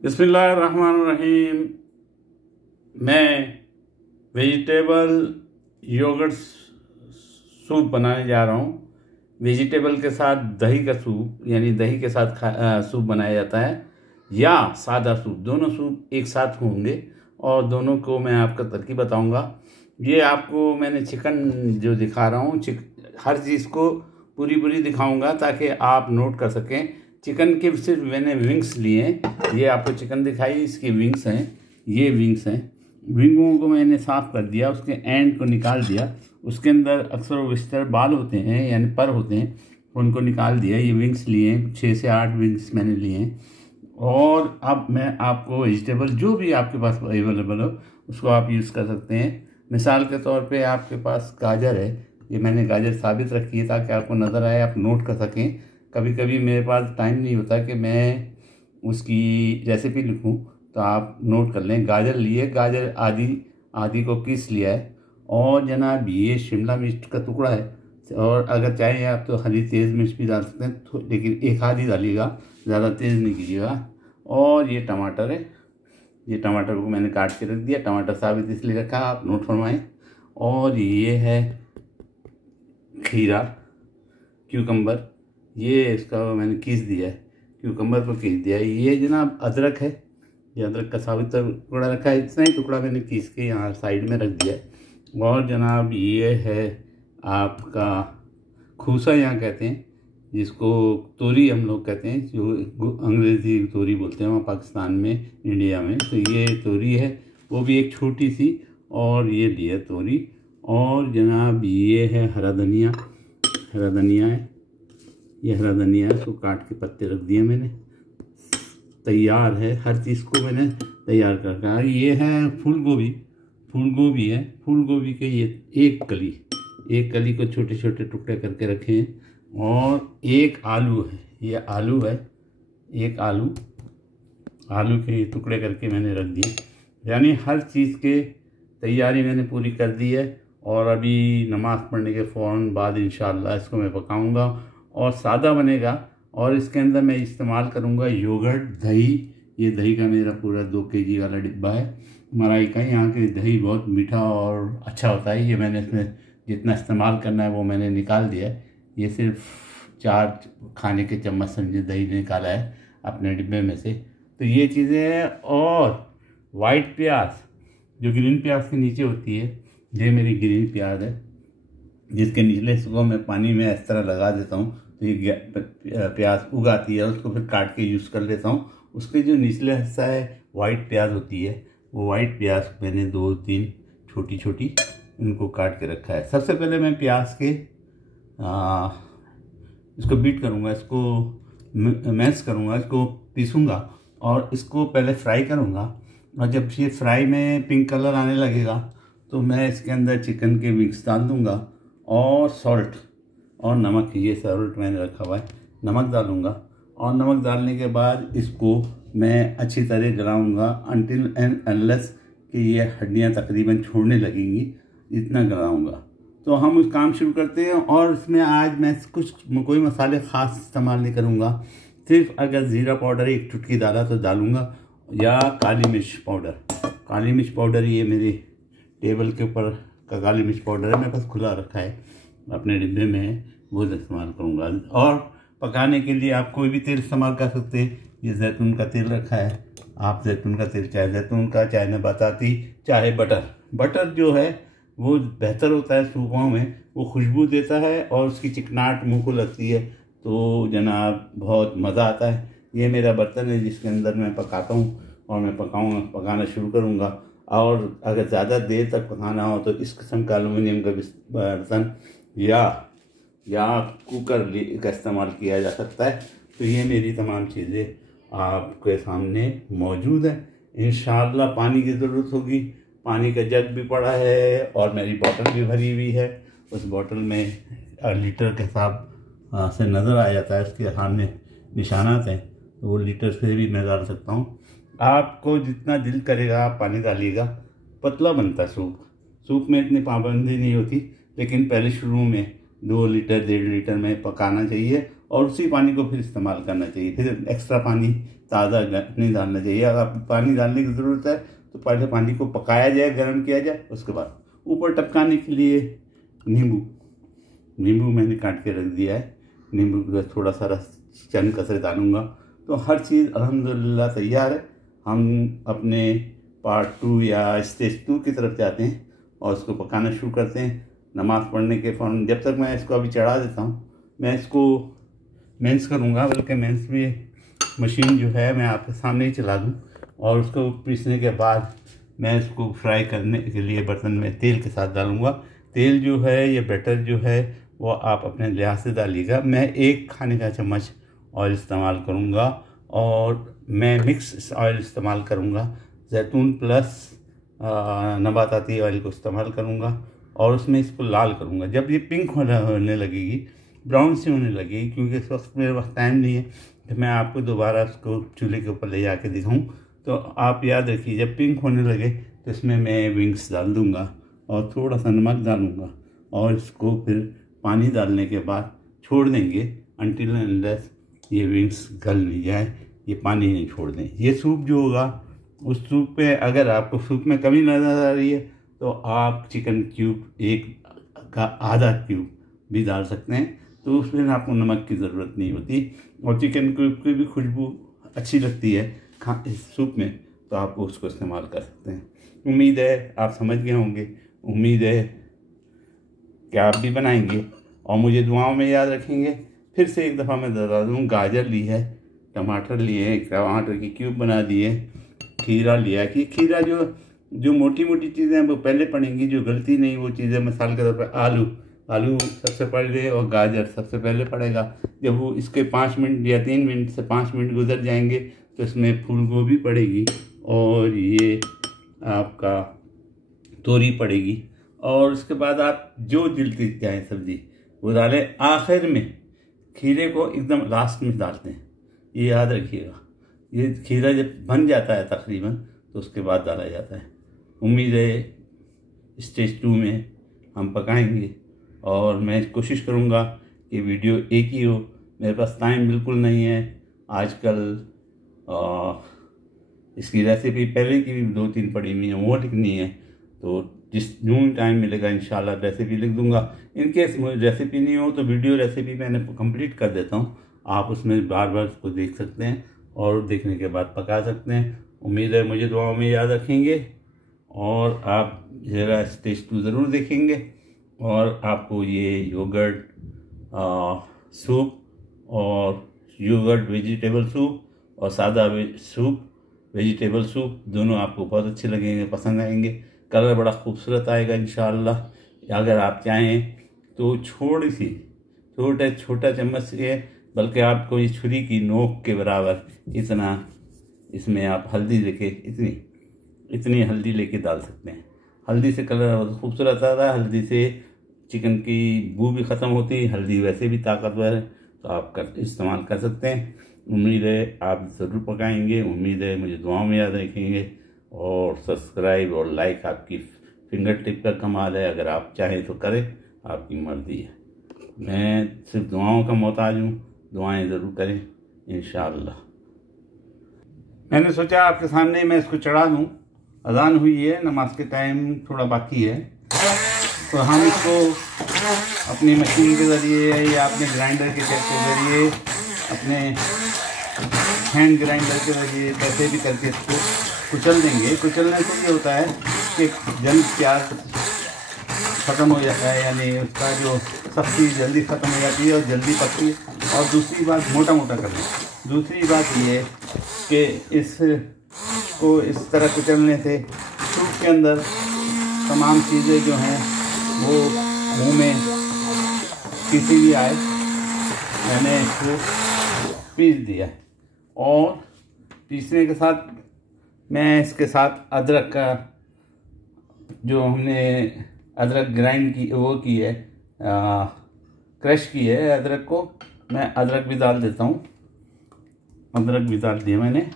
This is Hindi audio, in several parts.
बिस्मिल्लाहिर्रहमानिर्रहीम। मैं वेजिटेबल योगर्ट सूप बनाने जा रहा हूँ। वेजिटेबल के साथ दही का सूप, यानी दही के साथ सूप बनाया जाता है, या सादा सूप। दोनों सूप एक साथ होंगे और दोनों को मैं आपका तरकीब बताऊंगा। ये आपको मैंने चिकन जो दिखा रहा हूँ, हर चीज़ को पूरी दिखाऊंगा ताकि आप नोट कर सकें। चिकन के सिर्फ मैंने विंग्स लिए हैं। ये आपको चिकन दिखाई, इसके विंग्स हैं, ये विंग्स हैं। विंगों को मैंने साफ़ कर दिया, उसके एंड को निकाल दिया। उसके अंदर अक्सर विस्तर बाल होते हैं, यानी पर होते हैं, उनको निकाल दिया। ये विंग्स लिए हैं, 6 से 8 विंग्स मैंने लिए हैं। और अब मैं आपको वेजिटेबल जो भी आपके पास अवेलेबल हो उसको आप यूज़ कर सकते हैं। मिसाल के तौर पे आपके पास गाजर है, ये मैंने गाजर साबित रखी है ताकि आपको नज़र आए, आप नोट कर सकें। कभी कभी मेरे पास टाइम नहीं होता कि मैं उसकी रेसिपी लिखूं, तो आप नोट कर लें। गाजर लिए, गाजर आधी को पीस लिया है। और जनाब ये शिमला मिर्च का टुकड़ा है, और अगर चाहें आप तो हरी तेज़ मिर्च भी डाल सकते हैं, लेकिन एक आधी डालिएगा, ज़्यादा तेज़ नहीं कीजिएगा। और ये टमाटर है, ये टमाटर को मैंने काट के रख दिया। टमाटर साबित इसलिए रखा, आप नोट फरमाएं। और ये है खीरा, क्यूकम्बर, ये इसका मैंने कीस दिया है, क्यूकम्बर को कीस दिया है। ये जनाब अदरक है, ये अदरक का साबित टुकड़ा रखा है, इतना ही टुकड़ा मैंने कीस के यहाँ साइड में रख दिया है। और जनाब ये है आपका खूसा, यहाँ कहते हैं जिसको तोरी हम लोग कहते हैं, जो अंग्रेज़ी तोरी बोलते हैं वहाँ पाकिस्तान में, इंडिया में। तो ये तोरी है, वो भी एक छोटी सी। और ये लिया तोरी। और जनाब ये है हरा धनिया, हरा धनिया है, ये हरा धनिया है, इसको काट के पत्ते रख दिए मैंने। तैयार है, हर चीज़ को मैंने तैयार कर रखा है। ये है फूल गोभी, फूल गोभी है, फूल गोभी के ये एक कली को छोटे छोटे टुकड़े करके रखे हैं। और एक आलू है, ये आलू है, एक आलू के ये टुकड़े करके मैंने रख दिए। यानी हर चीज़ के तैयारी मैंने पूरी कर दी है। और अभी नमाज़ पढ़ने के फ़ौरन बाद इंशाअल्लाह इसको मैं पकाऊंगा और सादा बनेगा। और इसके अंदर मैं इस्तेमाल करूंगा योगर्ट, दही। ये दही का मेरा पूरा 2 kg वाला डिब्बा है, मलाई का। यहाँ के दही बहुत मीठा और अच्छा होता है। ये मैंने इसमें जितना इस्तेमाल करना है वो मैंने निकाल दिया है। ये सिर्फ 4 खाने के चम्मच समझे दही निकाला है अपने डिब्बे में से। तो ये चीज़ें हैं। और वाइट प्याज, जो ग्रीन प्याज के नीचे होती है, ये मेरी ग्रीन प्याज है, जिसके निचले हिस्से को मैं पानी में इस तरह लगा देता हूँ तो ये प्याज उगाती है। उसको फिर काट के यूज़ कर लेता हूँ। उसके जो निचले हिस्सा है वाइट प्याज होती है, वो वाइट प्याज मैंने 2-3 छोटी इनको काट के रखा है। सबसे पहले मैं प्याज के इसको बीट करूँगा, इसको मैश करूँगा, इसको पीसूँगा और इसको पहले फ्राई करूँगा। और जब ये फ्राई में पिंक कलर आने लगेगा तो मैं इसके अंदर चिकन के विंग्स डाल दूँगा और सॉल्ट और नमक, ये सॉल्ट मैंने रखा हुआ है, नमक डालूँगा। और नमक डालने के बाद इसको मैं अच्छी तरह गलाऊँगा अनटिल एंड अनलेस कि ये हड्डियाँ तकरीबन छोड़ने लगेंगी, इतना गलाऊँगा। तो हम उस काम शुरू करते हैं। और इसमें आज मैं कोई मसाले ख़ास इस्तेमाल नहीं करूँगा। सिर्फ अगर ज़ीरा पाउडर 1 चुटकी डाला तो डालूँगा, या काली मिर्च पाउडर। काली मिर्च पाउडर ये मेरे टेबल के ऊपर का काली मिर्च पाउडर है, मेरे पास खुला रखा है, अपने डिब्बे में है, वो इस्तेमाल करूँगा। और पकाने के लिए आप कोई भी तेल इस्तेमाल कर सकते हैं। ये जैतून का तेल रखा है, आप जैतून का तेल, चाहे जैतून का, चाहे नबाताती, चाहे बटर जो है वो बेहतर होता है सूपों में, वो खुशबू देता है और उसकी चिकनाहट मुँह को लगती है, तो जनाब बहुत मज़ा आता है। ये मेरा बर्तन है जिसके अंदर मैं पकाता हूँ, और मैं पकाना शुरू करूँगा। और अगर ज़्यादा देर तक पकाना हो तो इस किस्म का एल्युमिनियम का बर्तन या कुकर का इस्तेमाल किया जा सकता है। तो ये मेरी तमाम चीज़ें आपके सामने मौजूद है। इंशाअल्लाह पानी की ज़रूरत होगी, पानी का जग भी पड़ा है और मेरी बोतल भी भरी हुई है। उस बोतल में लीटर के हिसाब से नज़र आ जाता है, उसके सामने निशानात हैं, तो वो लीटर से भी मैं डाल सकता हूँ। आपको जितना दिल करेगा आप पानी डालिएगा। पतला बनता है सूप में इतनी पाबंदी नहीं होती, लेकिन पहले शुरू में 2 लीटर 1.5 लीटर में पकाना चाहिए। और उसी पानी को फिर इस्तेमाल करना चाहिए। फिर एक्स्ट्रा पानी ताज़ा नहीं डालना चाहिए। अगर आप पानी डालने की ज़रूरत है तो पहले पानी को पकाया जाए, गर्म किया जाए, उसके बाद ऊपर टपकाने के लिए नींबू मैंने काट के रख दिया है। नींबू का थोड़ा सा रस चंद कसरे डालूंगा तो हर चीज़ अल्हम्दुलिल्लाह तैयार है। हम अपने पार्ट 2 या स्टेज 2 की तरफ जाते हैं और उसको पकाना शुरू करते हैं। नमाज़ पढ़ने के फ़ौरन, जब तक मैं इसको अभी चढ़ा देता हूँ, मैं इसको मेंस करूँगा, बल्कि मेंस भी मशीन जो है मैं आपके सामने ही चला दूँ। और उसको पीसने के बाद मैं इसको फ्राई करने के लिए बर्तन में तेल के साथ डालूँगा। तेल जो है, ये बैटर जो है वो आप अपने लिहाज से डालिएगा। मैं 1 खाने का चम्मच ऑयल इस्तेमाल करूँगा और मैं मिक्स ऑयल इस्तेमाल करूँगा, जैतून प्लस नबाताती ऑयल को इस्तेमाल करूँगा और उसमें इसको लाल करूँगा। जब ये पिंक होने लगेगी, ब्राउन सी होने लगेगी, क्योंकि इस वक्त मेरे पास टाइम नहीं है कि मैं आपको दोबारा उसको चूल्हे के ऊपर ले जाके दिखाऊँ, तो आप याद रखिए जब पिंक होने लगे तो इसमें मैं विंग्स डाल दूँगा और थोड़ा सा नमक डालूँगा और इसको फिर पानी डालने के बाद छोड़ देंगे अनटिल अनलेस ये विंग्स गल नहीं जाए, ये पानी नहीं छोड़ दें। ये सूप जो होगा, उस सूप पे अगर आपको सूप में कमी नज़र आ रही है तो आप चिकन क्यूब 1 का आधा क्यूब भी डाल सकते हैं, तो उसमें आपको नमक की ज़रूरत नहीं होती और चिकन क्यूब की भी खुशबू अच्छी लगती है इस सूप में, तो आप उसको इस्तेमाल कर सकते हैं। उम्मीद है आप समझ गए होंगे, उम्मीद है कि आप भी बनाएंगे और मुझे दुआओं में याद रखेंगे। फिर से एक दफ़ा मैं बता दूँ, गाजर ली है, टमाटर लिए, टमाटर की क्यूब बना दिए, खीरा लिया कि खीरा जो मोटी मोटी चीज़ें हैं वो पहले पड़ेंगी, जो गलती नहीं वो चीज़ें मिसाल के तौर पर आलू सबसे पहले और गाजर सबसे पहले पड़ेगा। जब वो इसके 5 मिनट या 3 मिनट से 5 मिनट गुजर जाएंगे तो इसमें फूल गोभी पड़ेगी और ये आपका तोरी पड़ेगी और उसके बाद आप जो दिलती चाहें सब्ज़ी वो डालें। आखिर में खीरे को एकदम लास्ट में डालते हैं, ये याद रखिएगा। ये खीरा जब बन जाता है तकरीबन तो उसके बाद डाला जाता है। उम्मीद है स्टेज 2 में हम पकाएंगे और मैं कोशिश करूँगा कि वीडियो एक ही हो। मेरे पास टाइम बिल्कुल नहीं है आजकल। इसकी रेसिपी पहले की भी 2-3 पड़ी हुई है, वो लिखनी है, तो जो टाइम मिलेगा इंशाल्लाह रेसिपी लिख दूंगा। इनकेस रेसिपी नहीं हो तो वीडियो रेसिपी मैंने कंप्लीट कर देता हूँ, आप उसमें बार बार उसको देख सकते हैं और देखने के बाद पका सकते हैं। उम्मीद है मुझे दुआओं में याद रखेंगे और आप ज़रा स्टेज 2 ज़रूर देखेंगे और आपको ये योगर्ट सूप और योगर्ट वेजिटेबल सूप और सादा सूप वेजिटेबल सूप दोनों आपको बहुत अच्छे लगेंगे, पसंद आएंगे। कलर बड़ा खूबसूरत आएगा इंशाअल्लाह। अगर आप चाहें तो छोटा चम्मच से, बल्कि आपको ये छुरी की नोक के बराबर इतना इसमें आप हल्दी लेके इतनी हल्दी लेके डाल सकते हैं। हल्दी से कलर बहुत खूबसूरत आता है, हल्दी से चिकन की बू भी ख़त्म होती है, हल्दी वैसे भी ताकतवर है, तो आप इस्तेमाल कर सकते हैं। उम्मीद है आप ज़रूर पकाएंगे, उम्मीद है मुझे दुआओं में याद रखेंगे और सब्सक्राइब और लाइक आपकी फिंगर टिप का कमाल है। अगर आप चाहें तो करें, आपकी मर्ज़ी है। मैं सिर्फ दुआओं का मोहताज हूँ, दुआएं ज़रूर करें इंशाअल्लाह। मैंने सोचा आपके सामने मैं इसको चढ़ा दूँ। अज़ान हुई है, नमाज के टाइम थोड़ा बाकी है, तो हम इसको अपनी मशीन के ज़रिए या अपने ग्राइंडर के ज़रिए, अपने हैंड ग्राइंडर के ज़रिए कैसे भी करके इसको कुचल देंगे। कुचलने से ये होता है कि जल्द प्याज ख़त्म हो जाता है, यानी उसका जो सख्ती जल्दी ख़त्म हो जाती है और जल्दी पकती है। और दूसरी बात मोटा कर दें। दूसरी बात ये है कि इसको इस तरह कुचलने से सूप के अंदर तमाम चीज़ें जो हैं वो मुंह में किसी भी आए। मैंने इसको पीस दिया और पीसने के साथ मैं इसके साथ अदरक का, जो हमने अदरक ग्राइंड की वो की है, क्रश की है अदरक को, मैं अदरक भी डाल देता हूँ। अदरक भी डाल दिया मैंने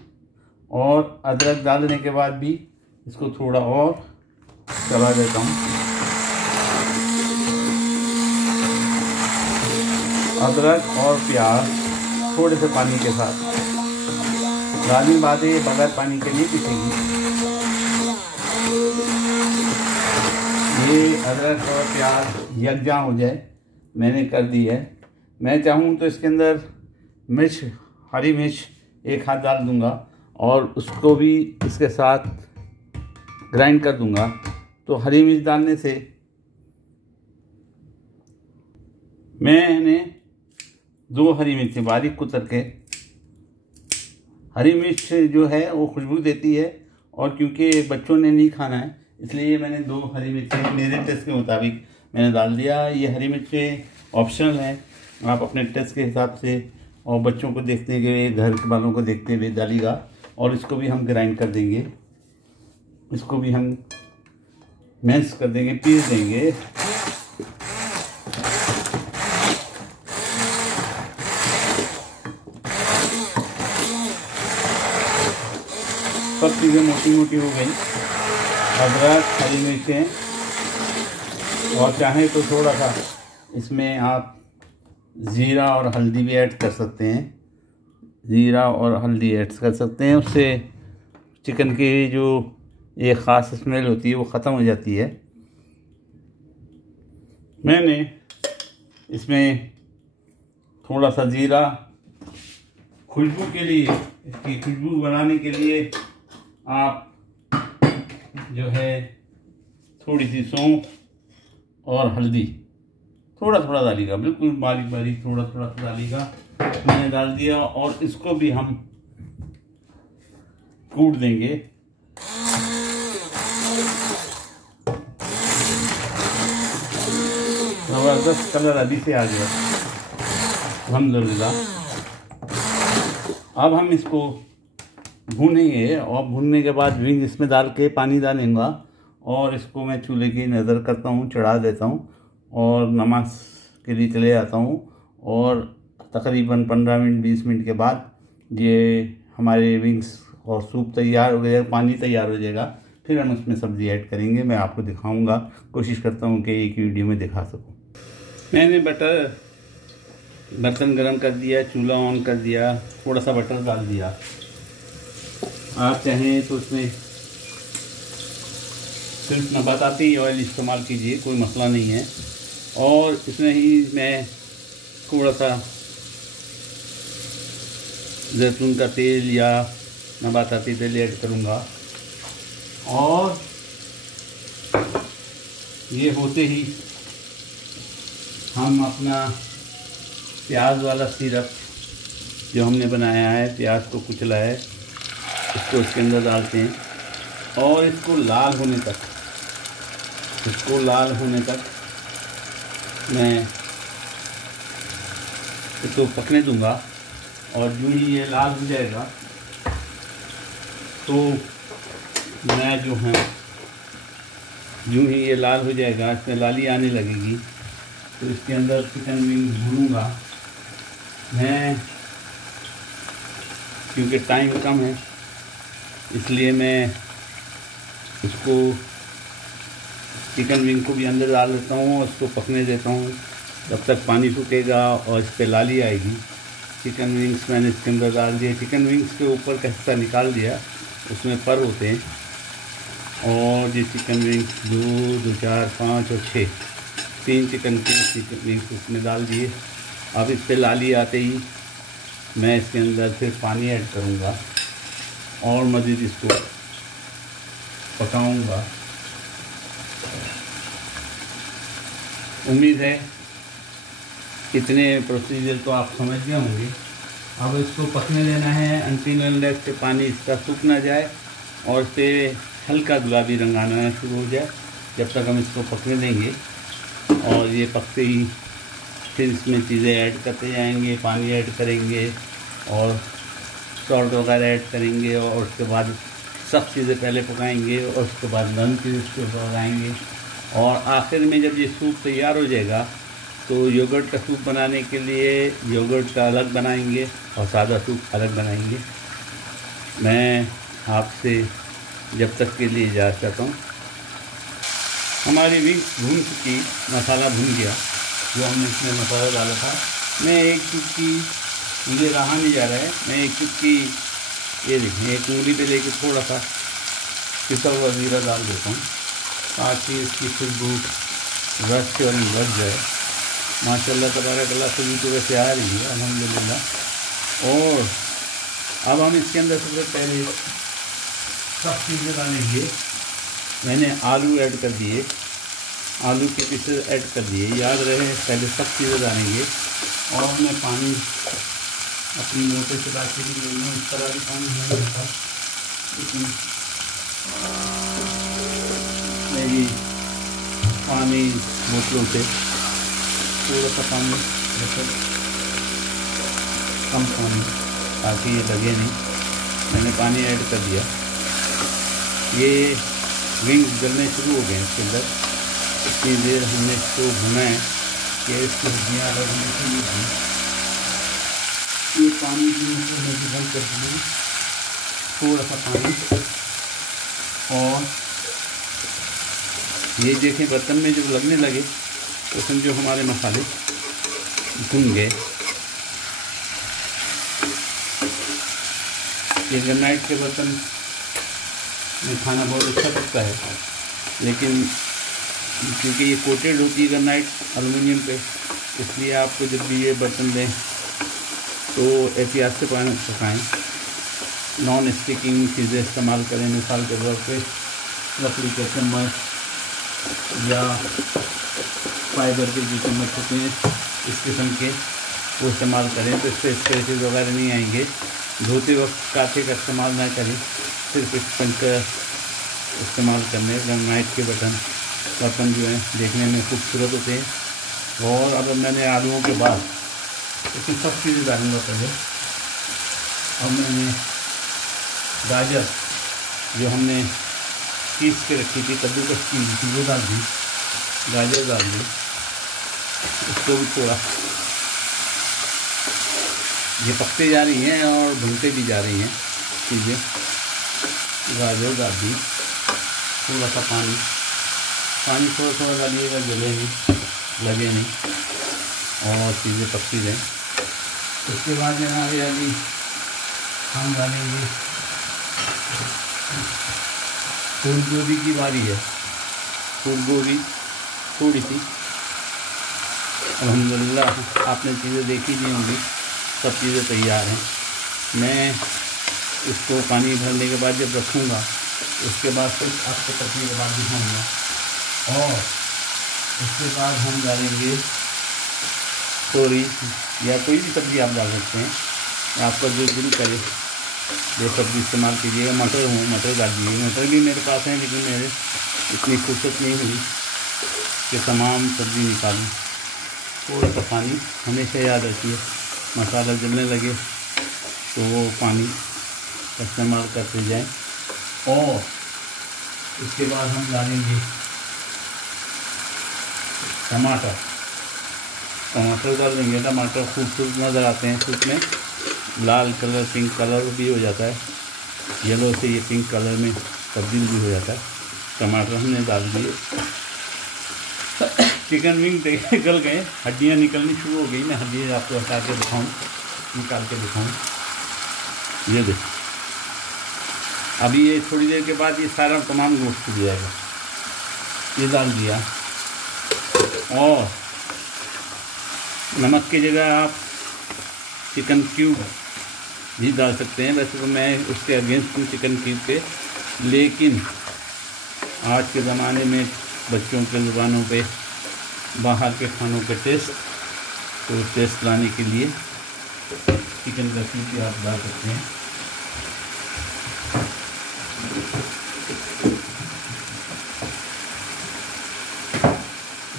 और अदरक डालने के बाद भी इसको थोड़ा और चला देता हूँ। अदरक और प्याज थोड़े से पानी के साथ। दाली बादे बगैर पानी के नहीं पीसेंगी। ये अदरक और प्याज यकजा हो जाए मैंने कर दी है। मैं चाहूँ तो इसके अंदर मिर्च, हरी मिर्च एक हाथ डाल दूँगा और उसको भी इसके साथ ग्राइंड कर दूँगा। तो हरी मिर्च डालने से मैंने 2 हरी मिर्च बारीक कुतर के, हरी मिर्च जो है वो खुशबू देती है और क्योंकि बच्चों ने नहीं खाना है इसलिए मैंने 2 हरी मिर्चें मेरे टेस्ट के मुताबिक मैंने डाल दिया। ये हरी मिर्चें ऑप्शनल है, आप अपने टेस्ट के हिसाब से और बच्चों को देखते हुए, घर के वालों को देखते हुए डालिएगा। और इसको भी हम ग्राइंड कर देंगे, इसको भी हम मैश कर देंगे, पीस देंगे। सब चीज़ें मोटी मोटी हो गई। अदरक, हरी मिर्चें और चाहें तो थोड़ा सा इसमें आप ज़ीरा और हल्दी भी ऐड कर सकते हैं। ज़ीरा और हल्दी ऐड कर सकते हैं, उससे चिकन की जो ये ख़ास स्मेल होती है वो ख़त्म हो जाती है। मैंने इसमें थोड़ा सा ज़ीरा खुशबू के लिए, इसकी खुशबू बनाने के लिए आप जो है थोड़ी सी सौंफ और हल्दी थोड़ा थोड़ा डालिएगा, बिल्कुल बारीक बारीक थोड़ा थोड़ा डालिएगा। मैंने डाल दिया और इसको भी हम कूट देंगे। ज़बरदस्त कलर अभी से आ गया अल्हम्दुलिल्लाह। अब हम इसको भूनेंगे और भूनने के बाद विंग इसमें डाल के पानी डालेंगा और इसको मैं चूल्हे की नज़र करता हूँ, चढ़ा देता हूँ और नमाज के लिए चले जाता हूँ। और तकरीबन 15 मिनट 20 मिनट के बाद ये हमारे विंग्स और सूप तैयार हो गया, पानी तैयार हो जाएगा। फिर हम उसमें सब्ज़ी ऐड करेंगे, मैं आपको दिखाऊंगा, कोशिश करता हूँ कि एक वीडियो में दिखा सकूँ। मैंने बर्तन गरम कर दिया, चूल्हा ऑन कर दिया, थोड़ा सा बटर डाल दिया। आप चाहें तो उसमें सिर्फ नबाताती ऑयल इस्तेमाल कीजिए, कोई मसला नहीं है। और इसमें ही मैं थोड़ा सा जैतून का तेल या नबाताती तेल ऐड करूँगा। और ये होते ही हम अपना प्याज वाला सिरप जो हमने बनाया है, प्याज को कुचला है, इसको इसके अंदर डालते हैं और इसको लाल होने तक मैं इसको पकने दूंगा। और यूँ ही ये लाल हो जाएगा तो मैं जो है यूँ ही ये लाल हो जाएगा, इसमें लाली आने लगेगी तो इसके अंदर चिकन विंग भूनूंगा मैं। क्योंकि टाइम कम है इसलिए मैं इसको चिकन विंग को भी अंदर डाल देता हूँ और इसको पकने देता हूँ जब तक पानी सूखेगा और इस पर लाली आएगी। चिकन विंग्स मैंने इसके अंदर डाल दिए। चिकन विंग्स के ऊपर का हिस्सा निकाल दिया, उसमें पर होते हैं। और ये चिकन विंग्स 2, 4, 5 और 6, 3 चिकन विंग्स उसमें डाल दिए। अब इस पर लाली आते ही मैं इसके अंदर फिर पानी ऐड करूँगा और मज़ीद इसको पकाऊँगा। उम्मीद है इतने प्रोसीजर तो आप समझ गए होंगे। अब इसको पकने देना है अनटिल अनलेस से पानी इसका सूख ना जाए और इस पर हल्का गुलाबी रंग आना शुरू हो जाए, जब तक हम इसको पकने देंगे। और ये पकते ही फिर इसमें चीज़ें ऐड करते जाएंगे, पानी ऐड करेंगे और सॉल्ट वगैरह ऐड करेंगे और उसके बाद सब चीज़ें पहले पकाएंगे और उसके बाद नरम चीज़ उसको पकाएंगे। और आखिर में जब ये सूप तैयार हो जाएगा तो योगर्ट का सूप बनाने के लिए योगर्ट का अलग बनाएंगे और सादा सूप अलग बनाएंगे। मैं आपसे जब तक के लिए इजाज़त चाहता हूँ। हमारी विंग्स भून चुकी, मसाला भून गया, जो हमने इसमें मसाला डाला था मैं एक चुटकी, मुझे रहा नहीं जा रहा है, मैं एक चुटकी, ये देखें, एक उंगली पे लेके थोड़ा सा पिसा हुआ ज़ीरा डाल देता हूँ ताकि इसकी खुशबू रस से और रच जाए। माशाल्लाह तबारकल्लाह खुशबू तो वैसे आ रही है अल्हम्दुलिल्लाह। और अब हम इसके अंदर सबसे पहले सब चीज़ें डालेंगे। मैंने आलू ऐड कर दिए, आलू के पीसेस ऐड कर दिए, याद रहे पहले सब चीज़ें डालेंगे। और मैं पानी अपनी मोटर चला के भी ले लूँ, इस तरह भी पानी नहीं रहता, लेकिन मेरी पानी बोतलों से थोड़ा सा पानी कम पानी ताकि ये लगे नहीं। मैंने पानी ऐड कर दिया। ये विंग्स गलने शुरू हो गए इसके अंदर। इतनी देर हमने इसको भुना है कि इसकी हड्डियाँ अलग होने शुरू हो गई। ये पानी की मैं बंद कर दूँगी, थोड़ा सा पानी। और ये देखें बर्तन में जब लगने लगे तो समझो हमारे मसाले भुन गए। ये ग्रेनाइट के बर्तन में खाना बहुत अच्छा लगता है, लेकिन क्योंकि ये कोटेड होती है ग्रेनाइट एल्युमिनियम पे, इसलिए आपको जब भी ये बर्तन लें तो एहतियात से पानी पकाएँ। नॉन स्टिकिंग चीज़ें इस्तेमाल करें, मिसाल के तौर पे लकड़ी के चम्मच या फाइबर के जो चम्मच होते हैं इस किस्म के, वो इस्तेमाल करें तो इससे स्क्रैचेस वगैरह नहीं आएंगे। धोते वक्त कांटे का इस्तेमाल ना करें, सिर्फ स्पंज का इस्तेमाल करने। ग्रेनाइट के बर्तन जो हैं देखने में खूबसूरत होते हैं। और अब मैंने आलूओं के बाद इसमें सब चीज़ें डालूँगा पहले। अब मैंने गाजर जो हमने पीस के रखी थी, कद्दूकस की थी, वो डाल दी, गाजर डाल दी। इसको भी थोड़ा, ये पकते जा रही हैं और भुनते भी जा रही हैं चीज़ें। गाजर डाल दी, थोड़ा सा पानी थोड़ा थोड़ा डालिएगा, जले नहीं, लगे नहीं, और चीज़ें पकती रहें। उसके बाद जनाब अभी हम डालेंगे फूल गोभी की बारी है। फूल गोभी थोड़ी सी, अल्हम्दुलिल्लाह आपने चीज़ें देखी नहीं होंगी, सब चीज़ें तैयार हैं। मैं इसको पानी भरने के बाद जब रखूँगा उसके बाद फिर आपको पकने के बाद दिखाऊँगा। और उसके बाद हम डालेंगे तोरी या कोई भी सब्ज़ी आप डाल सकते हैं, आपका जो दिल करे वो सब्ज़ी इस्तेमाल कीजिएगा। मटर हो, मटर डाल दीजिए। मटर भी मेरे पास हैं, लेकिन मेरे इतनी फुर्सत नहीं हुई कि तमाम सब्ज़ी निकालूं। थोड़ा सा पानी हमेशा याद रखिए, मसाला जलने लगे तो वो पानी इस्तेमाल करते जाएं। और इसके बाद हम डालेंगे टमाटर डाल देंगे। टमाटर खूबसूरत नज़र आते हैं सूप में, लाल कलर पिंक कलर भी हो जाता है, येलो से ये पिंक कलर में तब्दील भी हो जाता है। टमाटर हमने डाल दिए। चिकन विंग देखे निकल गए, हड्डियाँ निकलनी शुरू हो गई। मैं हड्डियाँ आपको हटा के दिखाऊँ, निकाल के दिखाऊँ। ये देखो, अभी ये थोड़ी देर के बाद ये सारा तमाम गोश्त छूट जाएगा। ये डाल दिया। और नमक की जगह आप चिकन क्यूब भी डाल सकते हैं। वैसे तो मैं उसके अगेंस्ट हूँ चिकन क्यूब के, लेकिन आज के ज़माने में बच्चों के ज़ुबानों पे बाहर के खानों के टेस्ट लाने के लिए चिकन का क्यूब भी आप डाल सकते हैं।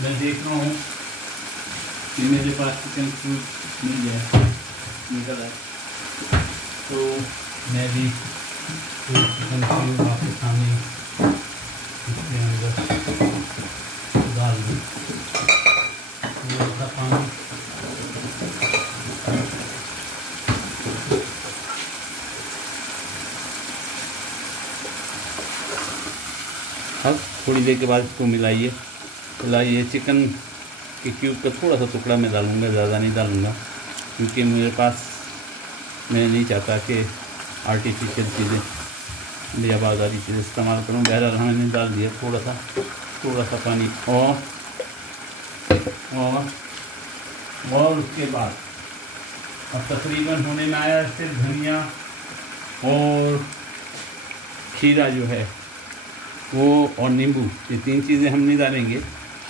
मैं देख रहा हूँ कि मेरे पास चिकन क्यूब निकल है, तो मैं भी चिकन क्यूब आपके सामने इसके अंदर डाल दूँ। थोड़ा सा पानी, अब थोड़ी देर के बाद इसको मिलाइए। चिकन के क्यूब का थोड़ा सा टुकड़ा मैं डालूँगा, ज़्यादा नहीं डालूँगा, क्योंकि मेरे पास, मैं नहीं चाहता कि आर्टिफिशियल चीज़ें या बाज़ारी चीज़ें इस्तेमाल करूँ। बहरहाल हमने डाल दिया थोड़ा सा पानी और उसके बाद अब तकरीबन होने में आया सिर्फ धनिया और खीरा जो है वो और नींबू, ये 3 चीज़ें हम नहीं डालेंगे।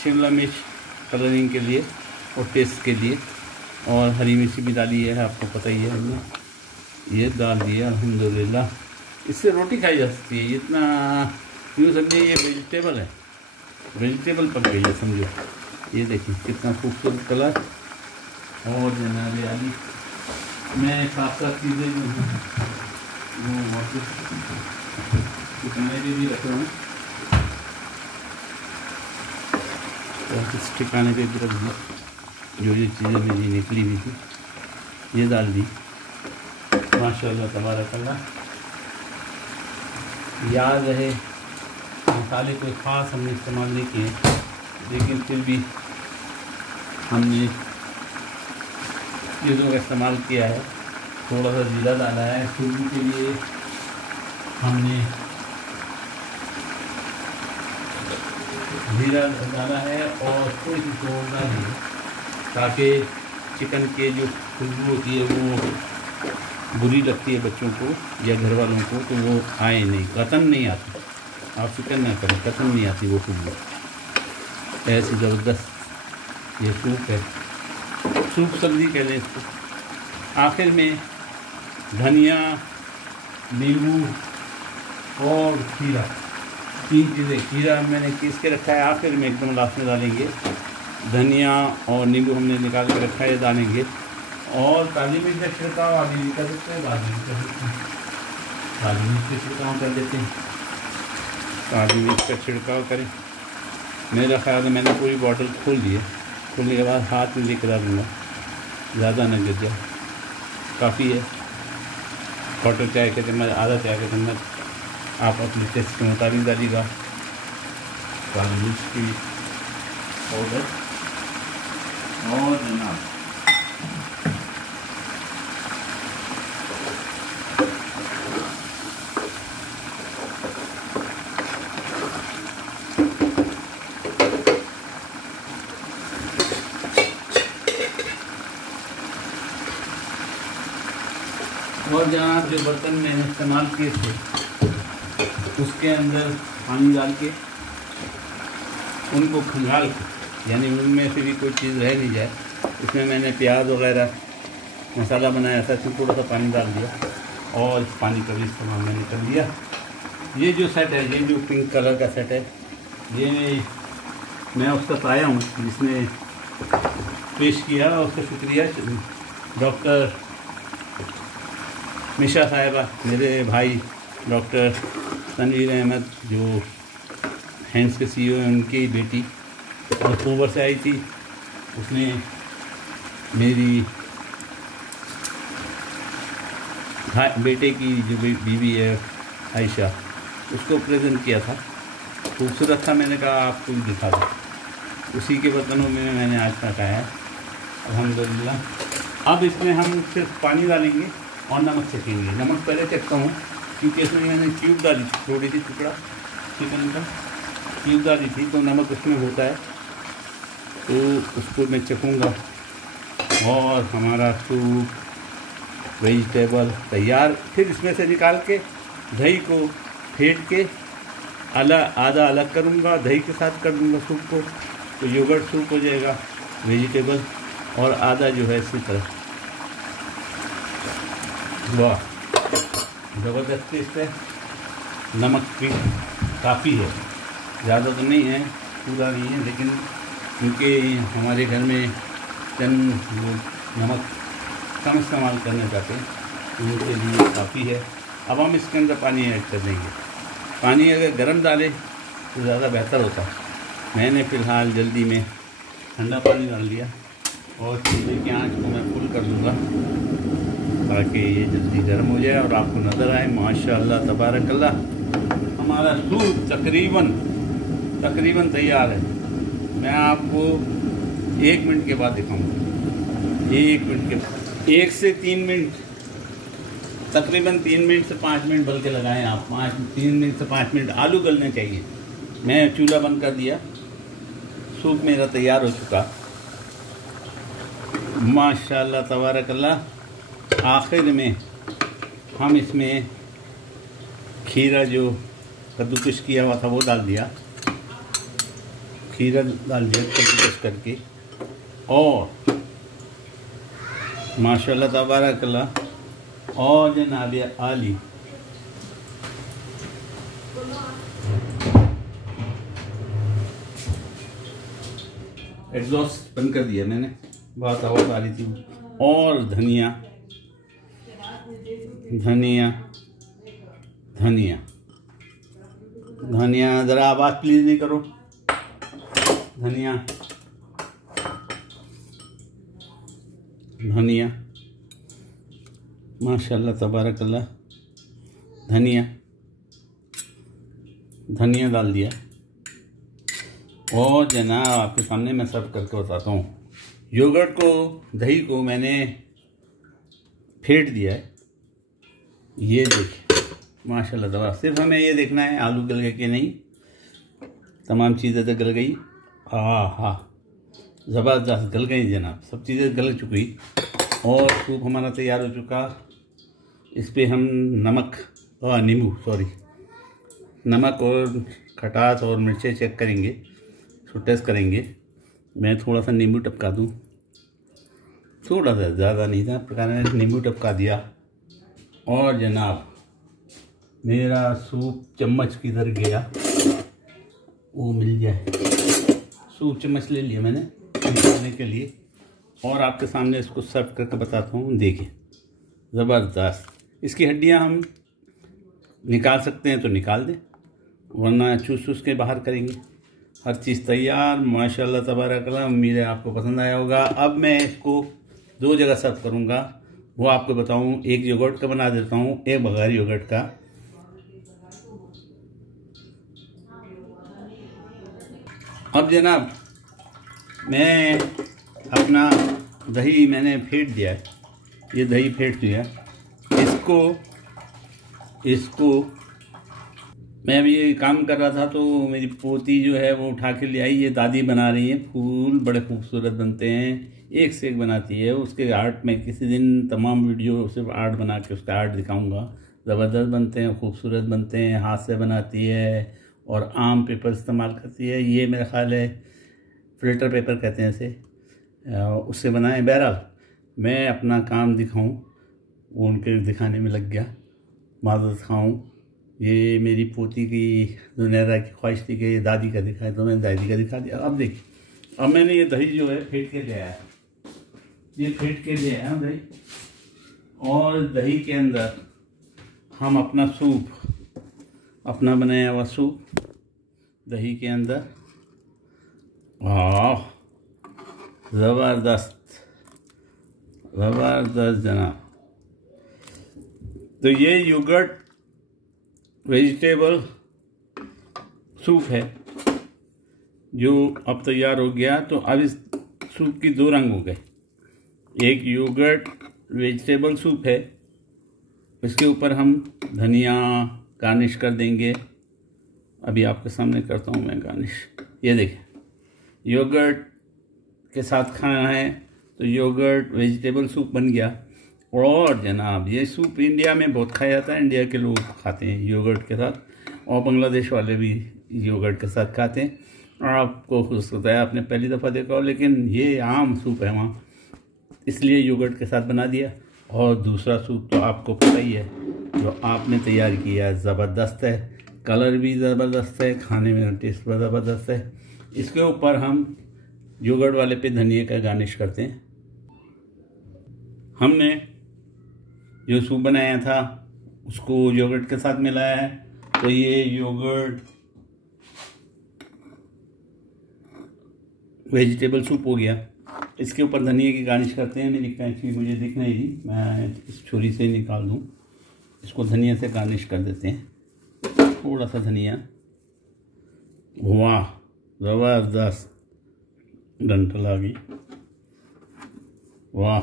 शिमला मिर्च कलरिंग के लिए और टेस्ट के लिए, और हरी मिर्ची भी डाली है, आपको पता ही है, हमने ये डाल दिया अल्हम्दुलिल्लाह। इससे रोटी खाई जा सकती है। इतना यूँ समझिए ये वेजिटेबल है, वेजिटेबल पक गई है समझो। ये देखिए कितना खूबसूरत कलर। और जनाब अली मैं साथ चीज़ें जो हैं वो वापस ठिकाने पे भी रख रहा हूँ, वापस ठिकाने पे भी रख दी। जो चीज़ें मेरी निकली हुई थी ये डाल दी। माशाल्लाह तबारकल्लाह। याद रहे मसाले कोई ख़ास हमने इस्तेमाल नहीं किए, लेकिन फिर भी हमने चीज़ों का इस्तेमाल किया है। थोड़ा सा जीरा डाला है खुशबू के लिए, हमने जीरा डाला है और थोड़ी सी चोट डाली है ताकि चिकन के जो खुशबू होती है वो बुरी लगती है बच्चों को या घर वालों को, तो वो आए नहीं, कतन नहीं आती। आप फिक्र ना करें, कतन नहीं आती वो खुशबू। ऐसी ज़बरदस्त ये सूप है, सूप सब्ज़ी कह लें इसको। आखिर में धनिया, नींबू और खीरा, 3 चीज़ें। खीरा मैंने पीस के रखा है, आखिर में एकदम लास्ट में डालेंगे। धनिया और नींबू हमने निकाल के रखा है, डालेंगे। और काली मिर्च का छिड़काव आदि भी कर सकते हैं, बाद में कर सकते हैं। काली मिर्च का छिड़काव कर देते हैं, काली मिर्च का छिड़काव करें। मेरा ख्याल है मैंने पूरी बॉटल खोल दी है, खोलने के बाद हाथ में लेकर डालूँगा, ज़्यादा न गिर जाए, काफ़ी है। क्वार्टर चाय का चम्मच, आधा चाय का चम्मच आप अपने टेस्ट के मुताबिक डालिएगा। काली मिर्च की पाउडर और जनाब और जनाब जो बर्तन मैंने इस्तेमाल किए थे उसके अंदर पानी डाल के उनको खंगाल के, यानी उनमें से भी कोई चीज़ रह नहीं जाए। इसमें मैंने प्याज वगैरह मसाला बनाया था, तो थोड़ा सा पानी डाल दिया और इस पानी का भी इस्तेमाल मैंने कर लिया। ये जो सेट है, ये जो पिंक कलर का सेट है, ये मैं उसका पाया हूँ जिसने पेश किया, उसका शुक्रिया। डॉक्टर मिशा साहिबा, मेरे भाई डॉक्टर तनवीर अहमद जो हैंड्स के CEO हैं, उनकी बेटी अक्टूबर से आई थी। उसने मेरी बेटे की जो बीवी है आयशा, उसको प्रेजेंट किया था, खूबसूरत था। मैंने कहा आपको भी दिखा दो, उसी के बर्तनों में मैंने आज तक आया है अल्हम्दुलिल्लाह। अब इसमें हम सिर्फ पानी डालेंगे और नमक चखेंगे। नमक पहले चखता हूँ क्योंकि इसमें मैंने क्यूब डाली थी, थोड़ी सी टुकड़ा चिकन का क्यूब डाली थी, तो नमक उसमें होता है, तो उसको मैं चखूँगा। और हमारा सूप वेजिटेबल तैयार। फिर इसमें से निकाल के दही को फेंट के आधा अलग करूँगा, दही के साथ कर दूँगा सूप को, तो योगर्ट सूप हो जाएगा वेजिटेबल, और आधा जो है इसी तरह। वाह, ज़बरदस्त टेस्ट है। नमक भी काफ़ी है, ज़्यादा तो नहीं है, पूरा नहीं है, लेकिन क्योंकि हमारे घर में चंद लोग नमक कम इस्तेमाल करना चाहते हैं, उनके लिए काफ़ी है। अब हम इसके अंदर पानी ऐड कर देंगे। पानी अगर गर्म डालें तो ज़्यादा बेहतर होता है। मैंने फ़िलहाल जल्दी में ठंडा पानी डाल दिया और चूल्हे की आँच को मैं फुल कर दूँगा ताकि ये जल्दी गर्म हो जाए और आपको नज़र आए। माशाअल्लाह तबारकल्लाह, हमारा सूप तकरीबन तैयार है। मैं आपको 1 मिनट के बाद दिखाऊंगा। 1 मिनट के बाद 1 से 3 मिनट, तकरीबन 3 मिनट से 5 मिनट बल्कि लगाएं आप। 3 मिनट से 5 मिनट आलू गलने चाहिए। मैं चूल्हा बंद कर दिया। सूप मेरा तैयार हो चुका माशाल्लाह तबारकल्लाह। आखिर में हम इसमें खीरा जो कद्दूकश किया हुआ था वो डाल दिया, खीरा डाल दिया कद्दूकश करके, और माशाल्लाह तबारकल्लाह। और जनाब आली एग्जॉस्ट बंद कर दिया मैंने, बहुत आवाज़ आ रही थी। और धनिया धनिया धनिया धनिया, ज़रा आवाज़ प्लीज़ नहीं करो। धनिया धनिया माशाल्लाह तबारकल्लाह। धनिया धनिया डाल दिया। और जनाब आपके सामने मैं सर्व करके बताता हूँ। योगर्ट को, दही को मैंने फेंट दिया है। ये देखिए माशाल्लाह दवा। सिर्फ हमें ये देखना है आलू गल गए कि नहीं। तमाम चीज़ें तो गल गई। हाँ, ज़बरदस्त गल गई जनाब, सब चीज़ें गल चुकी। और सूप हमारा तैयार हो चुका। इस पर हम नमक और नमक और खटास और मिर्चें चेक करेंगे, इसको टेस्ट करेंगे। मैं थोड़ा सा नींबू टपका दूँ, थोड़ा सा, ज़्यादा नहीं था, प्रकार ने नींबू टपका दिया। और जनाब मेरा सूप चम्मच किधर गया वो मिल जाए। सूप चम्मच ले लिया मैंने निकालने के लिए, और आपके सामने इसको सर्व करके बताता हूँ। देखिए ज़बरदस्त। इसकी हड्डियाँ हम निकाल सकते हैं तो निकाल दें, वरना चूस के बाहर करेंगे। हर चीज़ तैयार माशाल्लाह तबारकल्लाह। उम्मीद है आपको पसंद आया होगा। अब मैं इसको 2 जगह सर्व करूँगा, वो आपको बताऊँ। एक योगर्ट का बना देता हूँ, एक बगैर योगर्ट का। अब जनाब मैं अपना दही मैंने फेंट दिया है, ये दही फेंट दिया। इसको मैं अभी ये काम कर रहा था तो मेरी पोती जो है वो उठा के ले आई। ये दादी बना रही है फूल, बड़े खूबसूरत बनते हैं, एक से एक बनाती है। उसके आर्ट में किसी दिन तमाम वीडियो सिर्फ आर्ट बना के उसका आर्ट दिखाऊंगा। ज़बरदस्त बनते हैं, खूबसूरत बनते हैं, हाथ से बनाती है और आम पेपर इस्तेमाल करती है। ये मेरा ख्याल है फ़िल्टर पेपर कहते हैं इसे, उससे बनाए। बहरहाल मैं अपना काम दिखाऊं वो उनके दिखाने में लग गया। माज़रत खाऊं। ये मेरी पोती की जुनैरा की ख्वाहिश थी कि ये दादी का दिखाए, तो मैंने दादी का दिखा दिया। अब देखिए, अब मैंने ये दही जो है फेंट के ले आया है, ये फेंट के ले आया दही। और दही के अंदर हम अपना सूप, अपना बनाया हुआ सूप दही के अंदर। ज़बरदस्त ज़बरदस्त जनाब। तो ये योगर्ट वेजिटेबल सूप है जो अब तैयार हो गया। तो अब इस सूप की 2 रंग हो गए। एक योगर्ट वेजिटेबल सूप है, इसके ऊपर हम धनिया गार्निश कर देंगे। अभी आपके सामने करता हूँ मैं गार्निश। ये देखें, योगर्ट के साथ खाना है तो योगर्ट वेजिटेबल सूप बन गया। और जनाब ये सूप इंडिया में बहुत खाया जाता है, इंडिया के लोग खाते हैं योगर्ट के साथ, और बांग्लादेश वाले भी योगर्ट के साथ खाते हैं। आपको हो सकता है आपने पहली दफ़ा देखा हो, लेकिन ये आम सूप है वहाँ, इसलिए योगर्ट के साथ बना दिया। और दूसरा सूप तो आपको पता ही है जो आपने तैयार किया, ज़बरदस्त है, कलर भी ज़बरदस्त है, खाने में टेस्ट भी ज़बरदस्त है। इसके ऊपर हम योगर्ट वाले पे धनिया का गार्निश करते हैं। हमने जो सूप बनाया था उसको योगर्ट के साथ मिलाया है, तो ये योगर्ट वेजिटेबल सूप हो गया। इसके ऊपर धनिया की गार्निश करते हैं। मेरी कैंची मुझे दिख नहीं रही, मैं इस छुरी से निकाल दूँ। इसको धनिया से गार्निश कर देते हैं, थोड़ा सा धनिया। वाह ज़बरदस्त। डंठल आ गई, वाह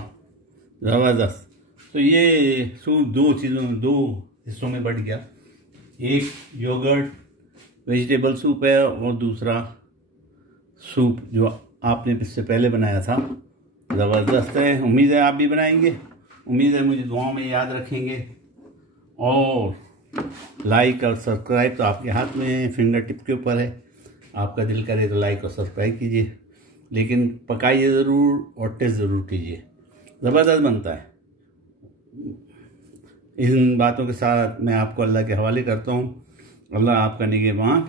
ज़बरदस्त। तो ये सूप दो हिस्सों में बढ़ गया, एक योगर्ट वेजिटेबल सूप है और दूसरा सूप जो आपने इससे पहले बनाया था। ज़बरदस्त है, उम्मीद है आप भी बनाएंगे, उम्मीद है मुझे दुआओं में याद रखेंगे। और लाइक और सब्सक्राइब तो आपके हाथ में है, फिंगर टिप के ऊपर है, आपका दिल करे तो लाइक और सब्सक्राइब कीजिए, लेकिन पकाइए ज़रूर और टेस्ट ज़रूर कीजिए, ज़बरदस्त बनता है। इन बातों के साथ मैं आपको अल्लाह के हवाले करता हूँ। अल्लाह आपका निगहबान